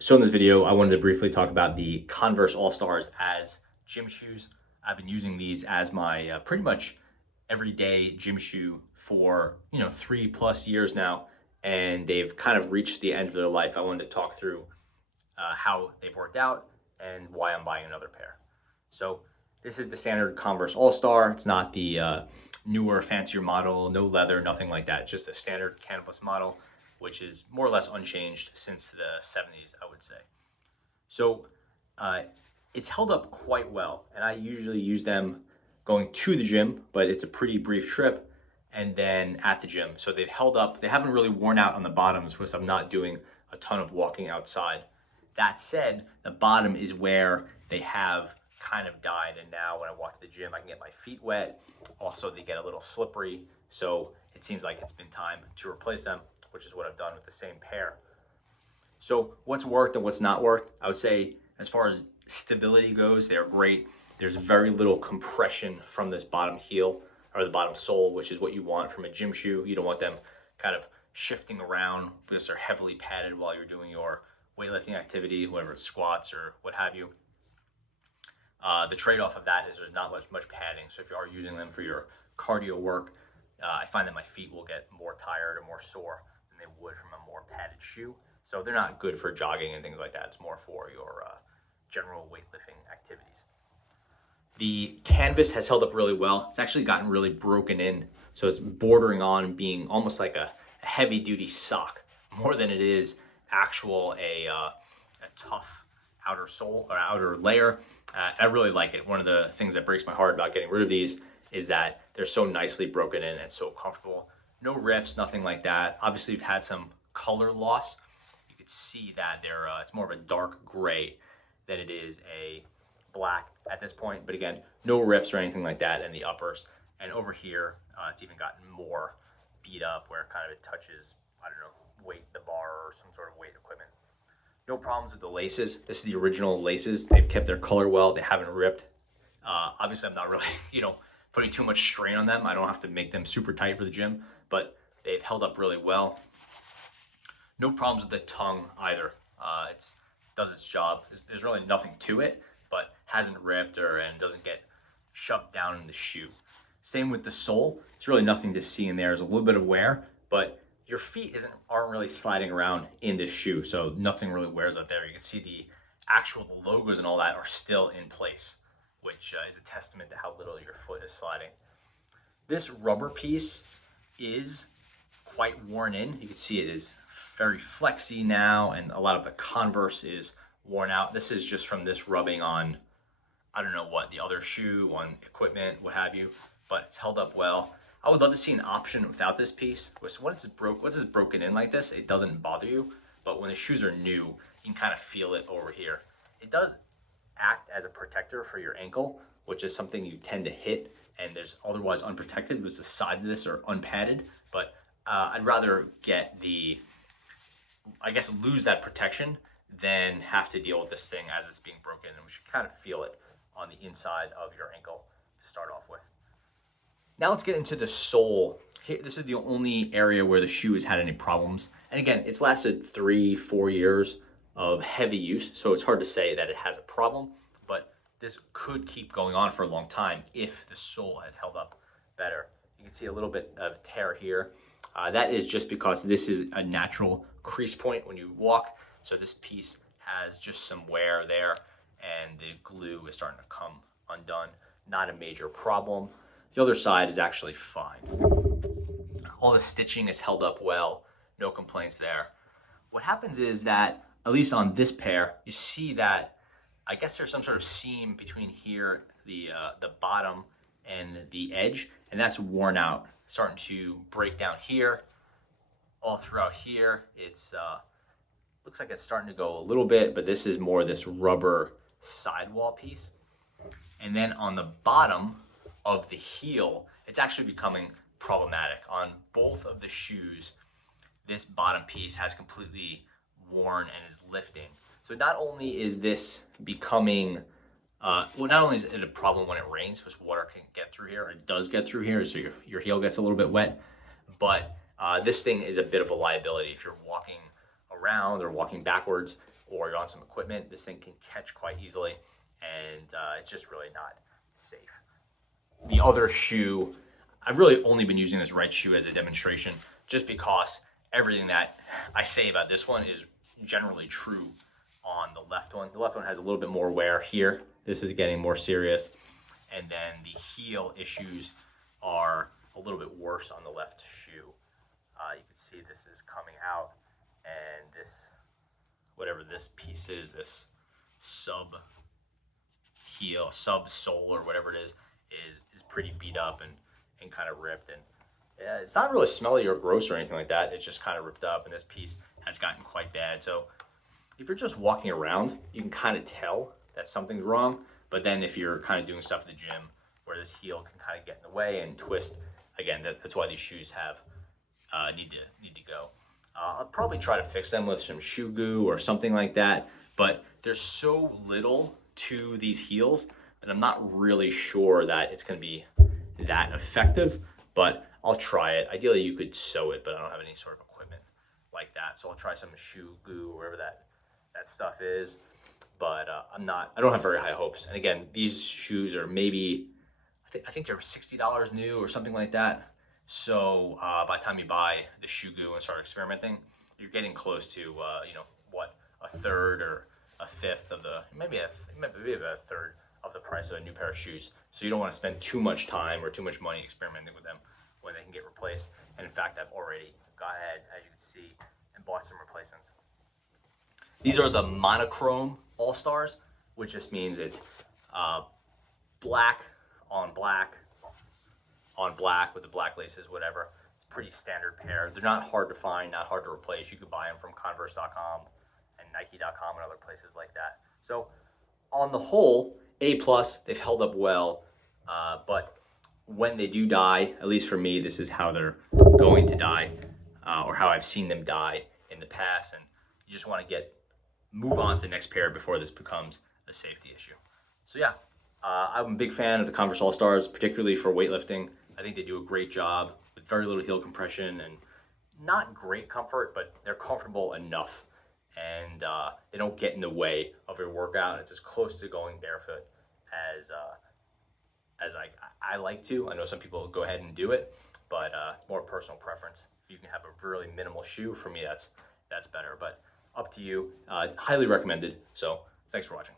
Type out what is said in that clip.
So in this video, I wanted to briefly talk about the Converse All-Stars as gym shoes. I've been using these as my pretty much everyday gym shoe for 3+ years now, and they've kind of reached the end of their life. I wanted to talk through how they've worked out and why I'm buying another pair. So this is the standard Converse All-Star. It's not the newer, fancier model, no leather, nothing like that. It's just a standard canvas model, which is more or less unchanged since the 70s, I would say. So it's held up quite well, and I usually use them going to the gym, but it's a pretty brief trip, and then at the gym. So they've held up. They haven't really worn out on the bottoms because I'm not doing a ton of walking outside. That said, the bottom is where they have kind of died, and now when I walk to the gym, I can get my feet wet. Also, they get a little slippery, so it seems like it's been time to replace them, which is what I've done with the same pair. So what's worked and what's not worked? I would say as far as stability goes, they're great. There's very little compression from this bottom heel or the bottom sole, which is what you want from a gym shoe. You don't want them kind of shifting around because they're heavily padded while you're doing your weightlifting activity, whether it's squats or what have you. The trade-off of that is there's not much padding. So if you are using them for your cardio work, I find that my feet will get more tired or more sore than they would from a more padded shoe. So they're not good for jogging and things like that. It's more for your general weightlifting activities. The canvas has held up really well. It's actually gotten really broken in. So it's bordering on being almost like a heavy duty sock more than it is actual a tough outer sole or outer layer. I really like it. One of the things that breaks my heart about getting rid of these is that they're so nicely broken in and so comfortable. No rips, nothing like that. Obviously, you've had some color loss. You could see that it's more of a dark gray than it is a black at this point. But again, no rips or anything like that in the uppers. And over here, it's even gotten more beat up where it touches, I don't know, the bar or some sort of weight equipment. No problems with the laces. This is the original laces. They've kept their color well. They haven't ripped. Obviously, I'm not really, putting too much strain on them. I don't have to make them super tight for the gym, but they've held up really well. No problems with the tongue either. It does its job. There's really nothing to it, but hasn't ripped and doesn't get shoved down in the shoe. Same with the sole. There's really nothing to see in there. There's a little bit of wear, but your feet aren't really sliding around in this shoe, so nothing really wears out there. You can see the logos and all that are still in place, which is a testament to how little your foot is sliding. This rubber piece is quite worn in. You can see it is very flexy now, and a lot of the Converse is worn out. This is just from this rubbing on, I don't know what, the other shoe, on equipment, what have you, but it's held up well. I would love to see an option without this piece. Once it's broken in like this, it doesn't bother you. But when the shoes are new, you can kind of feel it over here. It does act as a protector for your ankle, which is something you tend to hit, and there's otherwise unprotected because the sides of this are unpadded. But I'd rather lose that protection than have to deal with this thing as it's being broken. And we should kind of feel it on the inside of your ankle to start off with. Now let's get into the sole. This is the only area where the shoe has had any problems. And again, it's lasted 3-4 years of heavy use, so it's hard to say that it has a problem, but this could keep going on for a long time if the sole had held up better. You can see a little bit of tear here. That is just because this is a natural crease point when you walk, so this piece has just some wear there, and the glue is starting to come undone. Not a major problem. The other side is actually fine. All the stitching is held up well, no complaints there. What happens is that, at least on this pair, you see that I guess there's some sort of seam between here, the bottom and the edge, and that's worn out, starting to break down here, all throughout here. It's looks like it's starting to go a little bit, but this is more this rubber sidewall piece. And then on the bottom of the heel, it's actually becoming problematic. On both of the shoes, this bottom piece has completely worn and is lifting. So not only is this becoming, not only is it a problem when it rains, because water can get through here, it does get through here, so your heel gets a little bit wet, but this thing is a bit of a liability if you're walking around or walking backwards, or you're on some equipment, this thing can catch quite easily, and it's just really not safe. The other shoe, I've really only been using this right shoe as a demonstration, just because everything that I say about this one is generally true on the left one. The left one has a little bit more wear here. This is getting more serious. And then the heel issues are a little bit worse on the left shoe. You can see this is coming out, and this, whatever this piece is, this sub heel, sub sole or whatever it is pretty beat up and kind of ripped. And yeah, it's not really smelly or gross or anything like that. It's just kind of ripped up, and this piece has gotten quite bad. So if you're just walking around, you can kind of tell that something's wrong. But then if you're kind of doing stuff at the gym where this heel can kind of get in the way and twist, again, that's why these shoes have need to go. I'll probably try to fix them with some shoe goo or something like that. But there's so little to these heels that I'm not really sure that it's going to be that effective. But I'll try it. Ideally, you could sew it, but I don't have any sort of equipment like that. So I'll try some shoe goo or whatever that stuff is. But I don't have very high hopes. And again, these shoes are maybe, I think they're $60 new or something like that. So by the time you buy the shoe goo and start experimenting, you're getting close to, what, a third or a fifth of the, maybe a third of the price of a new pair of shoes. So you don't want to spend too much time or too much money experimenting with them when they can get replaced. And in fact, I've already gone ahead, as you can see, and bought some replacements. These are the monochrome All-Stars, which just means it's black on black on black with the black laces, whatever. It's a pretty standard pair. They're not hard to find, not hard to replace. You could buy them from Converse.com and Nike.com and other places like that. So on the whole, A+, they've held up well, but when they do die, at least for me, this is how they're going to die, or how I've seen them die in the past, and you just want to move on to the next pair before this becomes a safety issue. So yeah, I'm a big fan of the Converse All-Stars, particularly for weightlifting. I think they do a great job with very little heel compression and not great comfort, but they're comfortable enough, and they don't get in the way of your workout. It's as close to going barefoot as I like to. I know some people go ahead and do it, but more personal preference. If you can have a really minimal shoe, for me, that's better. But up to you. Highly recommended. So thanks for watching.